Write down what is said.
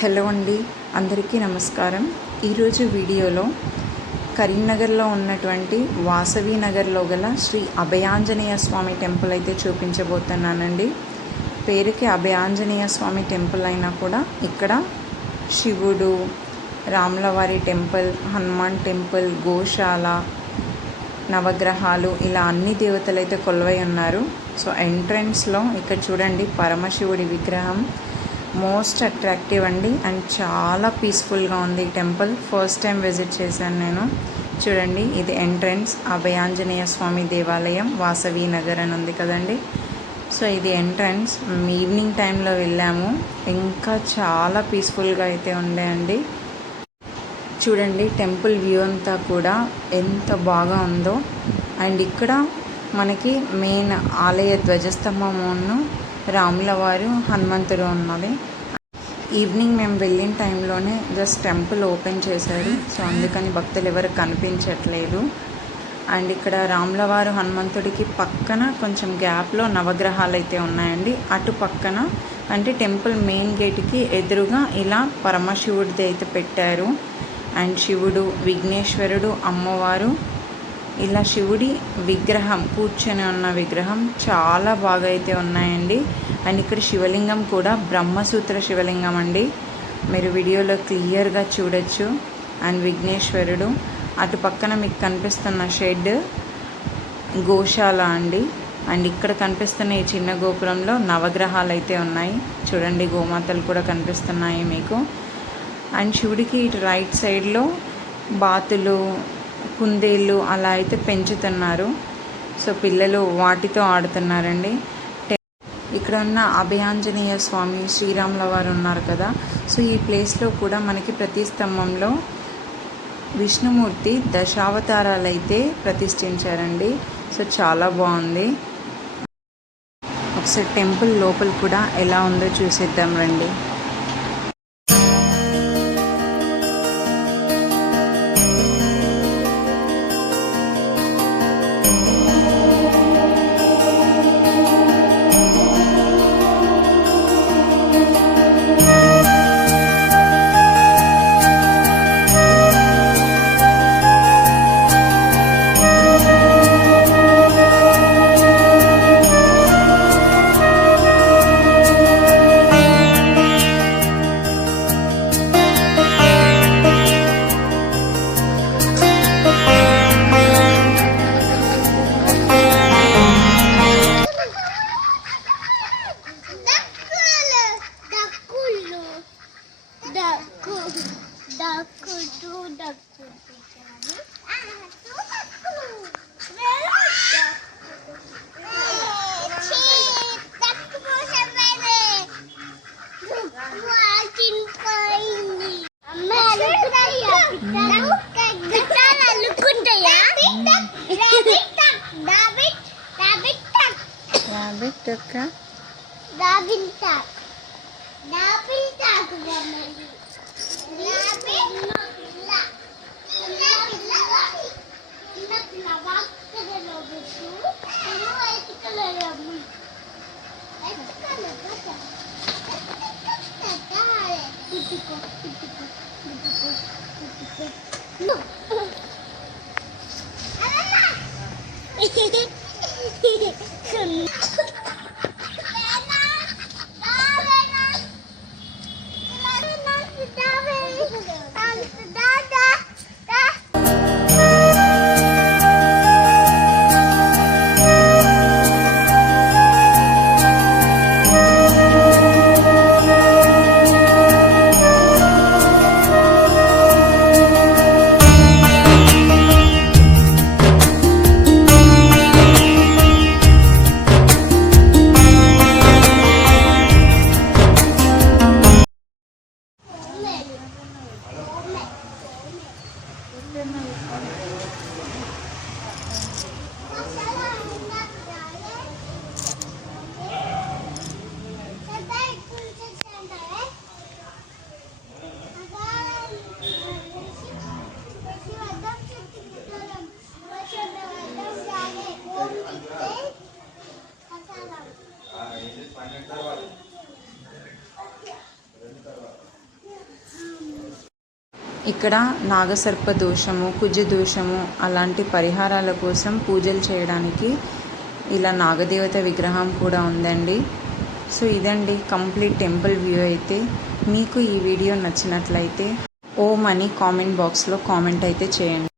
Hello అండి, అందరికీ నమస్కారం. ఈరోజు వీడియోలో కరీంనగర్లో ఉన్నటువంటి వాసవి నగర్లో గల శ్రీ అభయాంజనేయ స్వామి టెంపుల్ అయితే చూపించబోతున్నానండి. పేరుకి అభయాంజనేయ స్వామి టెంపుల్ అయినా కూడా ఇక్కడ శివుడు, రాములవారి టెంపుల్, హనుమాన్ టెంపుల్, గోశాల, నవగ్రహాలు ఇలా అన్ని దేవతలు అయితే కొలువై ఉన్నారు. సో ఎంట్రన్స్లో ఇక్కడ చూడండి పరమశివుడి విగ్రహం మోస్ట్ అట్రాక్టివ్ అండి అండ్ చాలా పీస్ఫుల్గా ఉంది ఈ టెంపుల్. ఫస్ట్ టైం విజిట్ చేశాను నేను. చూడండి, ఇది ఎంట్రన్స్ అభయాంజనేయ స్వామి దేవాలయం వాసవి నగర్ అని ఉంది కదండి. సో ఇది ఎంట్రన్స్. ఈవినింగ్ టైంలో వెళ్ళాము, ఇంకా చాలా పీస్ఫుల్గా అయితే ఉండే అండి. చూడండి టెంపుల్ వ్యూ అంతా కూడా ఎంత బాగా ఉందో. అండ్ ఇక్కడ మనకి మెయిన్ ఆలయ ధ్వజస్తంభమును రాములవారు, హనుమంతుడు ఉన్నది. ఈవినింగ్ మేము వెళ్ళిన టైంలోనే జస్ట్ టెంపుల్ ఓపెన్ చేశారు. సో అందుకని భక్తులు ఎవరు కనిపించట్లేదు. అండ్ ఇక్కడ రాములవారు, హనుమంతుడికి పక్కన కొంచెం గ్యాప్లో నవగ్రహాలు అయితే ఉన్నాయండి. అటు పక్కన అంటే టెంపుల్ మెయిన్ గేట్కి ఎదురుగా ఇలా పరమశివుడిది అయితే పెట్టారు. అండ్ శివుడు, విఘ్నేశ్వరుడు, అమ్మవారు, ఇలా శివుడి విగ్రహం, కూర్చొని ఉన్న విగ్రహం చాలా బాగా అయితే ఉన్నాయండి. అండ్ ఇక్కడ శివలింగం కూడా బ్రహ్మసూత్ర శివలింగం అండి, మీరు వీడియోలో క్లియర్గా చూడొచ్చు. అండ్ విఘ్నేశ్వరుడు, అటు పక్కన మీకు కనిపిస్తున్న షెడ్ గోశాల అండి. అండ్ ఇక్కడ కనిపిస్తున్న ఈ చిన్న గోపురంలో నవగ్రహాలు అయితే ఉన్నాయి. చూడండి గోమాతలు కూడా కనిపిస్తున్నాయి మీకు. అండ్ శివుడికి ఇటు రైట్ సైడ్లో బాతులు, కుందేళ్ళు అలా అయితే పెంచుతున్నారు. సో పిల్లలు వాటితో ఆడుతున్నారండి. ఇక్కడ ఉన్న అభయాంజనేయ స్వామి, శ్రీరాముల వారు ఉన్నారు కదా. సో ఈ ప్లేస్లో కూడా మనకి ప్రతి స్తంభంలో విష్ణుమూర్తి దశావతారాలు అయితే ప్రతిష్ఠించారండి. సో చాలా బాగుంది. ఒకసారి టెంపుల్ లోపల కూడా ఎలా ఉందో చూసేద్దాం రండి. ఇక్కడ నాగసర్ప దోషము, కుజ దోషము అలాంటి పరిహారాల కోసం పూజలు చేయడానికి ఇలా నాగదేవత విగ్రహం కూడా ఉందండి. సో ఇదండి కంప్లీట్ టెంపుల్ వ్యూ. అయితే మీకు ఈ వీడియో నచ్చినట్లయితే ఓం అని కామెంట్ బాక్స్లో కామెంట్ అయితే చేయండి.